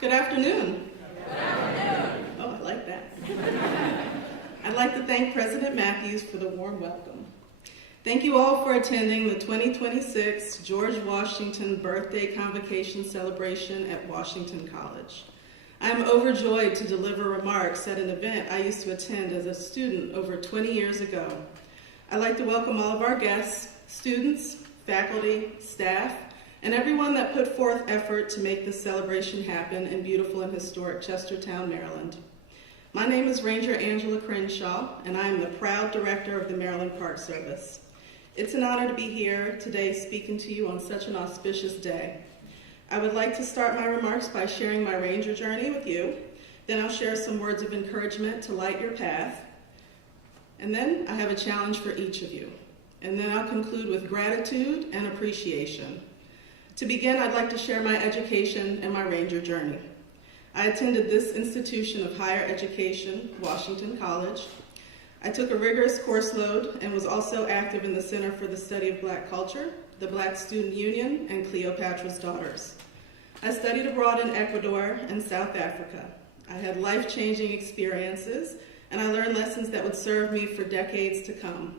Good afternoon. Good afternoon. Oh, I like that. I'd like to thank President Matthews for the warm welcome. Thank you all for attending the 2026 George Washington Birthday Convocation celebration at Washington College. I am overjoyed to deliver remarks at an event I used to attend as a student over 20 years ago. I'd like to welcome all of our guests, students, faculty, staff, and everyone that put forth effort to make this celebration happen in beautiful and historic Chestertown, Maryland. My name is Ranger Angela Crenshaw, and I am the proud director of the Maryland Park Service. It's an honor to be here today speaking to you on such an auspicious day. I would like to start my remarks by sharing my ranger journey with you. Then I'll share some words of encouragement to light your path. And then I have a challenge for each of you. And then I'll conclude with gratitude and appreciation. To begin, I'd like to share my education and my ranger journey. I attended this institution of higher education, Washington College. I took a rigorous course load and was also active in the Center for the Study of Black Culture, the Black Student Union, and Cleopatra's Daughters. I studied abroad in Ecuador and South Africa. I had life-changing experiences, and I learned lessons that would serve me for decades to come.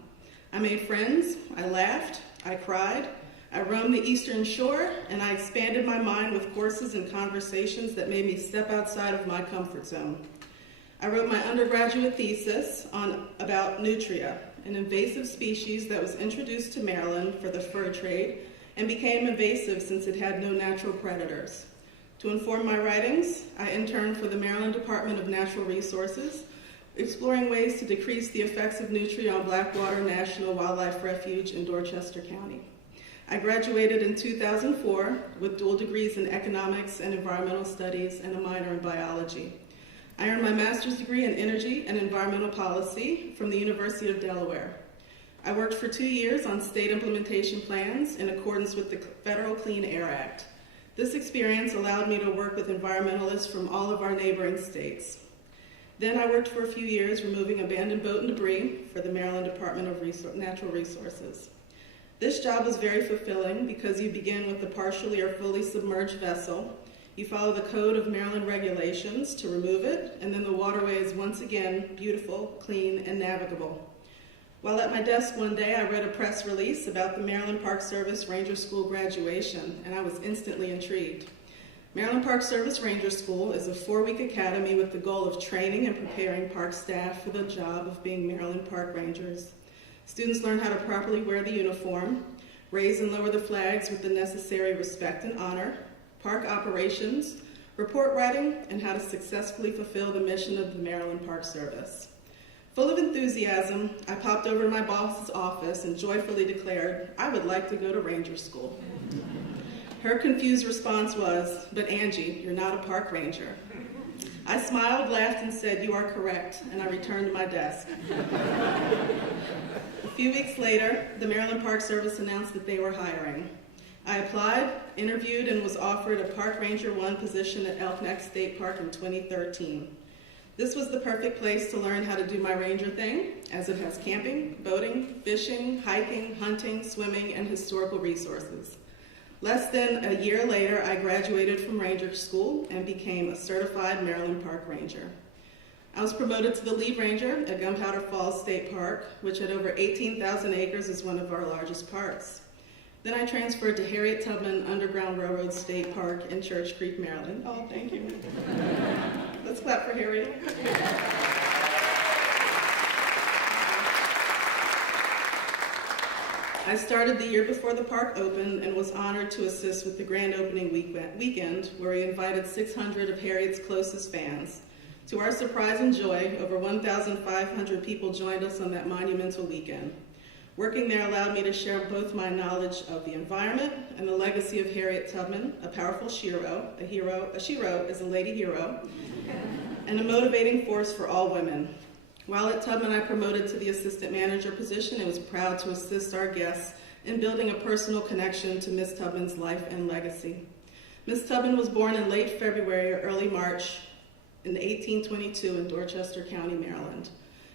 I made friends, I laughed, I cried, I roamed the Eastern Shore, and I expanded my mind with courses and conversations that made me step outside of my comfort zone. I wrote my undergraduate thesis about nutria, an invasive species that was introduced to Maryland for the fur trade and became invasive since it had no natural predators. To inform my writings, I interned for the Maryland Department of Natural Resources, exploring ways to decrease the effects of nutria on Blackwater National Wildlife Refuge in Dorchester County. I graduated in 2004 with dual degrees in economics and environmental studies and a minor in biology. I earned my master's degree in energy and environmental policy from the University of Delaware. I worked for 2 years on state implementation plans in accordance with the Federal Clean Air Act. This experience allowed me to work with environmentalists from all of our neighboring states. Then I worked for a few years removing abandoned boat and debris for the Maryland Department of Natural Resources. This job was very fulfilling because you begin with a partially or fully submerged vessel. You follow the code of Maryland regulations to remove it, and then the waterway is once again beautiful, clean, and navigable. While at my desk one day, I read a press release about the Maryland Park Service Ranger School graduation, and I was instantly intrigued. Maryland Park Service Ranger School is a 4-week academy with the goal of training and preparing park staff for the job of being Maryland Park Rangers. Students learn how to properly wear the uniform, raise and lower the flags with the necessary respect and honor, park operations, report writing, and how to successfully fulfill the mission of the Maryland Park Service. Full of enthusiasm, I popped over to my boss's office and joyfully declared, I would like to go to Ranger School. Her confused response was, but Angie, you're not a park ranger. I smiled, laughed, and said, you are correct, and I returned to my desk. A few weeks later, the Maryland Park Service announced that they were hiring. I applied, interviewed, and was offered a Park Ranger 1 position at Elk Neck State Park in 2013. This was the perfect place to learn how to do my ranger thing, as it has camping, boating, fishing, hiking, hunting, swimming, and historical resources. Less than a year later, I graduated from Ranger School and became a certified Maryland Park Ranger. I was promoted to the lead ranger at Gunpowder Falls State Park, which at over 18,000 acres is one of our largest parks. Then I transferred to Harriet Tubman Underground Railroad State Park in Church Creek, Maryland. Oh, thank you. Let's clap for Harriet. I started the year before the park opened and was honored to assist with the grand opening weekend, where we invited 600 of Harriet's closest fans. To our surprise and joy, over 1,500 people joined us on that monumental weekend. Working there allowed me to share both my knowledge of the environment and the legacy of Harriet Tubman, a powerful shero, a shero is a lady hero, and a motivating force for all women. While at Tubman, I promoted to the assistant manager position and was proud to assist our guests in building a personal connection to Miss Tubman's life and legacy. Miss Tubman was born in late February or early March in 1822 in Dorchester County, Maryland,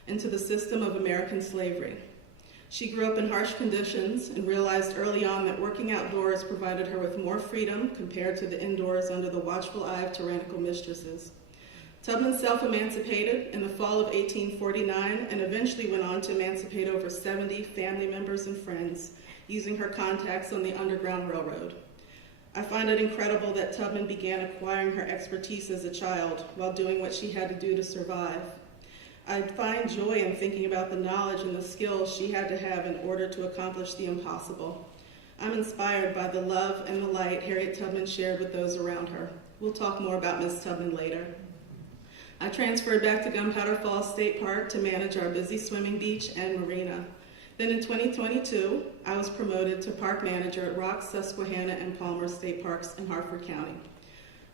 into the system of American slavery. She grew up in harsh conditions and realized early on that working outdoors provided her with more freedom compared to the indoors under the watchful eye of tyrannical mistresses. Tubman self-emancipated in the fall of 1849 and eventually went on to emancipate over 70 family members and friends using her contacts on the Underground Railroad. I find it incredible that Tubman began acquiring her expertise as a child while doing what she had to do to survive. I find joy in thinking about the knowledge and the skills she had to have in order to accomplish the impossible. I'm inspired by the love and the light Harriet Tubman shared with those around her. We'll talk more about Ms. Tubman later. I transferred back to Gunpowder Falls State Park to manage our busy swimming beach and marina. Then in 2022, I was promoted to park manager at Rock, Susquehanna, and Palmer State Parks in Harford County.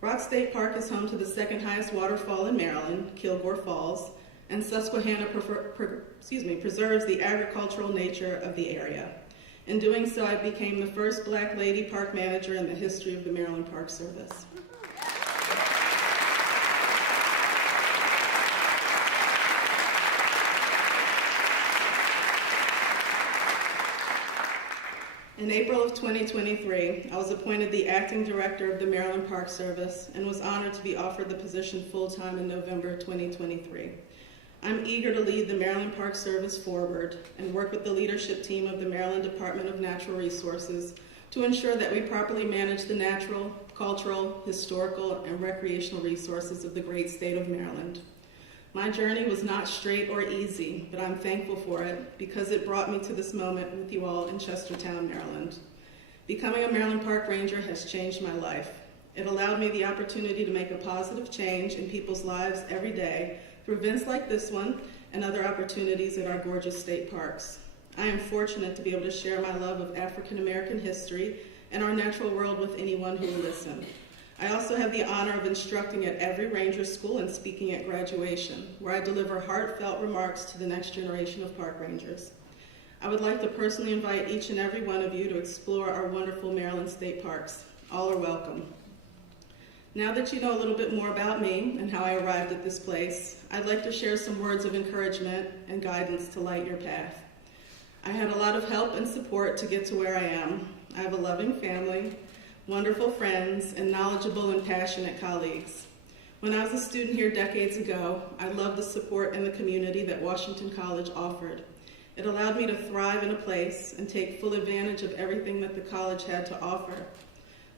Rock State Park is home to the second highest waterfall in Maryland, Kilgore Falls, and Susquehanna preserves the agricultural nature of the area. In doing so, I became the first Black lady park manager in the history of the Maryland Park Service. In April of 2023, I was appointed the acting director of the Maryland Park Service and was honored to be offered the position full-time in November 2023. I'm eager to lead the Maryland Park Service forward and work with the leadership team of the Maryland Department of Natural Resources to ensure that we properly manage the natural, cultural, historical, and recreational resources of the great state of Maryland. My journey was not straight or easy, but I'm thankful for it because it brought me to this moment with you all in Chestertown, Maryland. Becoming a Maryland Park Ranger has changed my life. It allowed me the opportunity to make a positive change in people's lives every day through events like this one and other opportunities at our gorgeous state parks. I am fortunate to be able to share my love of African American history and our natural world with anyone who will listen. I also have the honor of instructing at every Ranger School and speaking at graduation, where I deliver heartfelt remarks to the next generation of park rangers. I would like to personally invite each and every one of you to explore our wonderful Maryland state parks. All are welcome. Now that you know a little bit more about me and how I arrived at this place, I'd like to share some words of encouragement and guidance to light your path. I had a lot of help and support to get to where I am. I have a loving family, wonderful friends, and knowledgeable and passionate colleagues. When I was a student here decades ago, I loved the support and the community that Washington College offered. It allowed me to thrive in a place and take full advantage of everything that the college had to offer.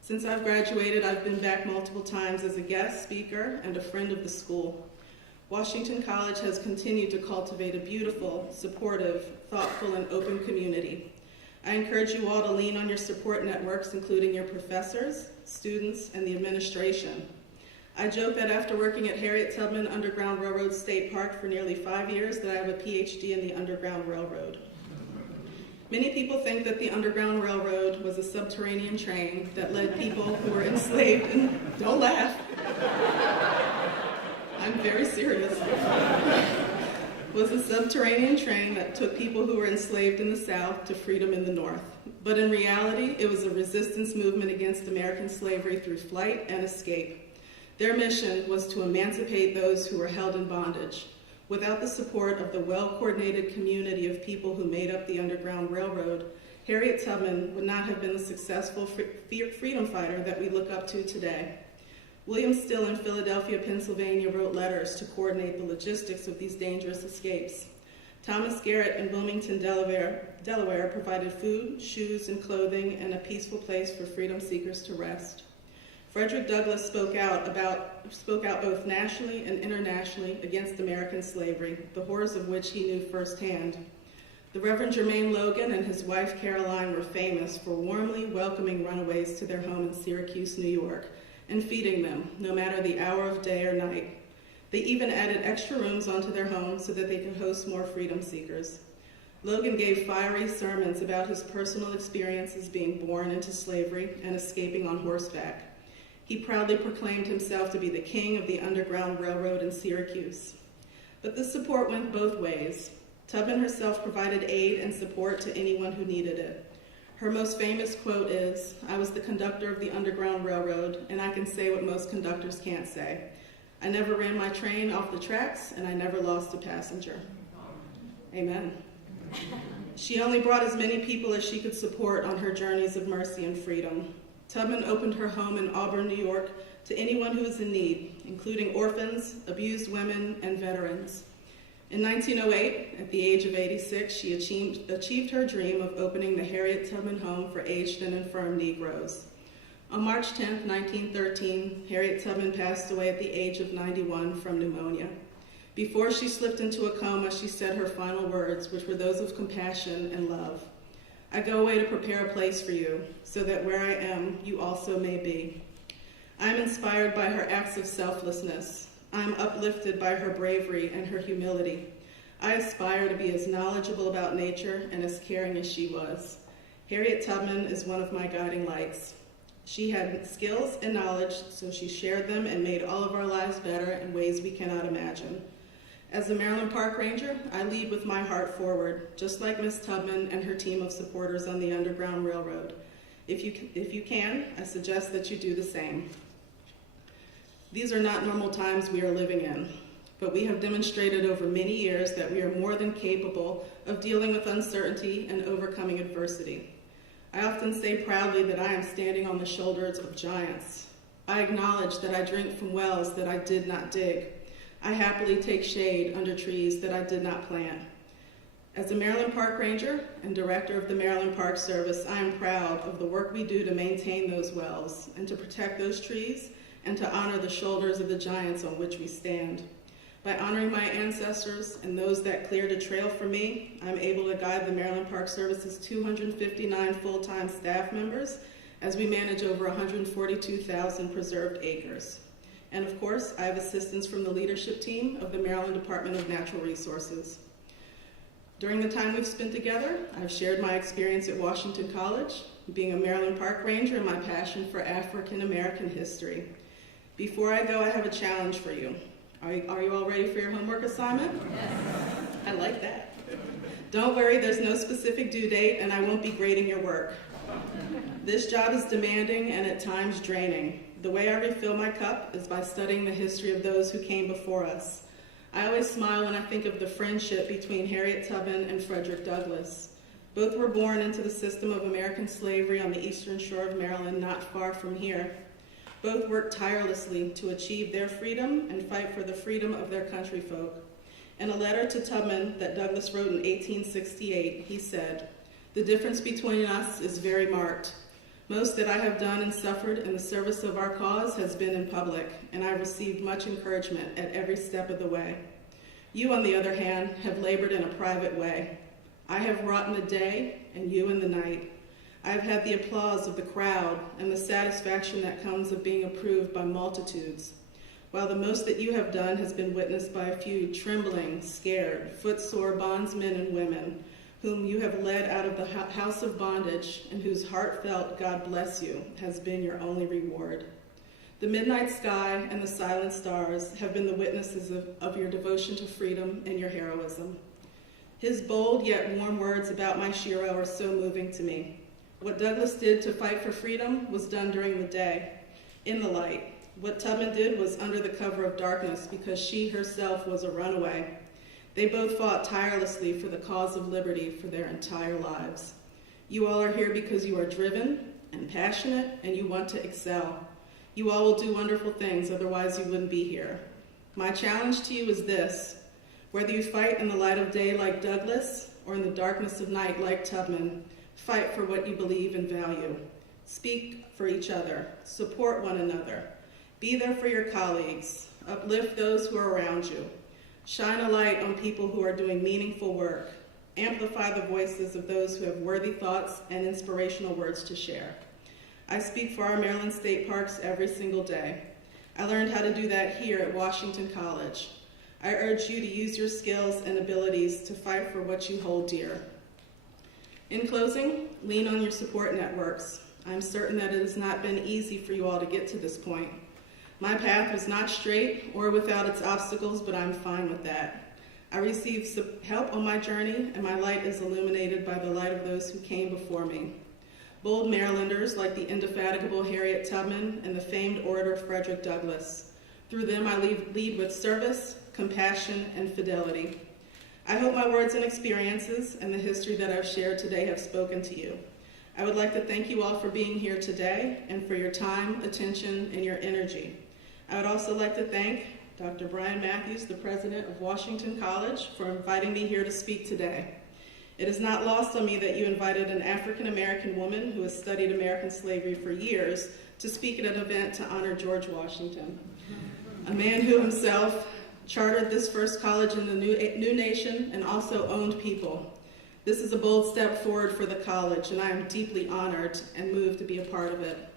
Since I've graduated, I've been back multiple times as a guest speaker and a friend of the school. Washington College has continued to cultivate a beautiful, supportive, thoughtful, and open community. I encourage you all to lean on your support networks, including your professors, students, and the administration. I joke that after working at Harriet Tubman Underground Railroad State Park for nearly 5 years, that I have a PhD in the Underground Railroad. Many people think that the Underground Railroad was a subterranean train that led people who were enslaved, and don't laugh. I'm very serious. Was a subterranean train that took people who were enslaved in the South to freedom in the North. But in reality, it was a resistance movement against American slavery through flight and escape. Their mission was to emancipate those who were held in bondage. Without the support of the well-coordinated community of people who made up the Underground Railroad, Harriet Tubman would not have been the successful freedom fighter that we look up to today. William Still in Philadelphia, Pennsylvania wrote letters to coordinate the logistics of these dangerous escapes. Thomas Garrett in Bloomington, Delaware provided food, shoes, and clothing and a peaceful place for freedom seekers to rest. Frederick Douglass spoke out both nationally and internationally against American slavery, the horrors of which he knew firsthand. The Reverend Jermaine Logan and his wife Caroline were famous for warmly welcoming runaways to their home in Syracuse, New York, and feeding them, no matter the hour of day or night. They even added extra rooms onto their home so that they could host more freedom seekers. Logan gave fiery sermons about his personal experiences being born into slavery and escaping on horseback. He proudly proclaimed himself to be the king of the Underground Railroad in Syracuse. But this support went both ways. Tubman herself provided aid and support to anyone who needed it. Her most famous quote is, "I was the conductor of the Underground Railroad, and I can say what most conductors can't say. I never ran my train off the tracks, and I never lost a passenger." Amen. She only brought as many people as she could support on her journeys of mercy and freedom. Tubman opened her home in Auburn, New York, to anyone who was in need, including orphans, abused women, and veterans. In 1908, at the age of 86, she achieved her dream of opening the Harriet Tubman Home for Aged and Infirm Negroes. On March 10, 1913, Harriet Tubman passed away at the age of 91 from pneumonia. Before she slipped into a coma, she said her final words, which were those of compassion and love. "I go away to prepare a place for you, so that where I am, you also may be." I am inspired by her acts of selflessness. I am uplifted by her bravery and her humility. I aspire to be as knowledgeable about nature and as caring as she was. Harriet Tubman is one of my guiding lights. She had skills and knowledge, so she shared them and made all of our lives better in ways we cannot imagine. As a Maryland Park Ranger, I lead with my heart forward, just like Ms. Tubman and her team of supporters on the Underground Railroad. If you can, I suggest that you do the same. These are not normal times we are living in, but we have demonstrated over many years that we are more than capable of dealing with uncertainty and overcoming adversity. I often say proudly that I am standing on the shoulders of giants. I acknowledge that I drink from wells that I did not dig. I happily take shade under trees that I did not plant. As a Maryland Park Ranger and Director of the Maryland Park Service, I am proud of the work we do to maintain those wells and to protect those trees and to honor the shoulders of the giants on which we stand. By honoring my ancestors and those that cleared a trail for me, I'm able to guide the Maryland Park Service's 259 full-time staff members as we manage over 142,000 preserved acres. And of course, I have assistance from the leadership team of the Maryland Department of Natural Resources. During the time we've spent together, I've shared my experience at Washington College, being a Maryland Park Ranger, and my passion for African American history. Before I go, I have a challenge for you. Are you all ready for your homework assignment? Yes. I like that. Don't worry, there's no specific due date, and I won't be grading your work. This job is demanding and at times draining. The way I refill my cup is by studying the history of those who came before us. I always smile when I think of the friendship between Harriet Tubman and Frederick Douglass. Both were born into the system of American slavery on the eastern shore of Maryland, not far from here. Both worked tirelessly to achieve their freedom and fight for the freedom of their countryfolk. In a letter to Tubman that Douglass wrote in 1868, he said, "The difference between us is very marked. Most that I have done and suffered in the service of our cause has been in public, and I have received much encouragement at every step of the way. You, on the other hand, have labored in a private way. I have wrought in the day, and you in the night. I have had the applause of the crowd and the satisfaction that comes of being approved by multitudes, while the most that you have done has been witnessed by a few trembling, scared, footsore bondsmen and women, whom you have led out of the house of bondage, and whose heartfelt God bless you has been your only reward. The midnight sky and the silent stars have been the witnesses of your devotion to freedom and your heroism." His bold yet warm words about my Shiro are so moving to me. What Douglass did to fight for freedom was done during the day, in the light. What Tubman did was under the cover of darkness because she herself was a runaway. They both fought tirelessly for the cause of liberty for their entire lives. You all are here because you are driven and passionate and you want to excel. You all will do wonderful things, otherwise you wouldn't be here. My challenge to you is this: whether you fight in the light of day like Douglass or in the darkness of night like Tubman, fight for what you believe and value. Speak for each other. Support one another. Be there for your colleagues. Uplift those who are around you. Shine a light on people who are doing meaningful work. Amplify the voices of those who have worthy thoughts and inspirational words to share. I speak for our Maryland State Parks every single day. I learned how to do that here at Washington College. I urge you to use your skills and abilities to fight for what you hold dear. In closing, lean on your support networks. I'm certain that it has not been easy for you all to get to this point. My path was not straight or without its obstacles, but I'm fine with that. I received help on my journey, and my light is illuminated by the light of those who came before me. Bold Marylanders like the indefatigable Harriet Tubman and the famed orator Frederick Douglass. Through them, I lead with service, compassion, and fidelity. I hope my words and experiences and the history that I've shared today have spoken to you. I would like to thank you all for being here today and for your time, attention, and your energy. I would also like to thank Dr. Brian Matthews, the president of Washington College, for inviting me here to speak today. It is not lost on me that you invited an African-American woman who has studied American slavery for years to speak at an event to honor George Washington, a man who himself chartered this first college in the new nation and also owned people. This is a bold step forward for the college, and I am deeply honored and moved to be a part of it.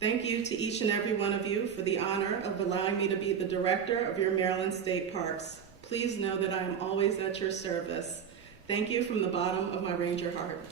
Thank you to each and every one of you for the honor of allowing me to be the director of your Maryland State Parks. Please know that I am always at your service. Thank you from the bottom of my Ranger heart.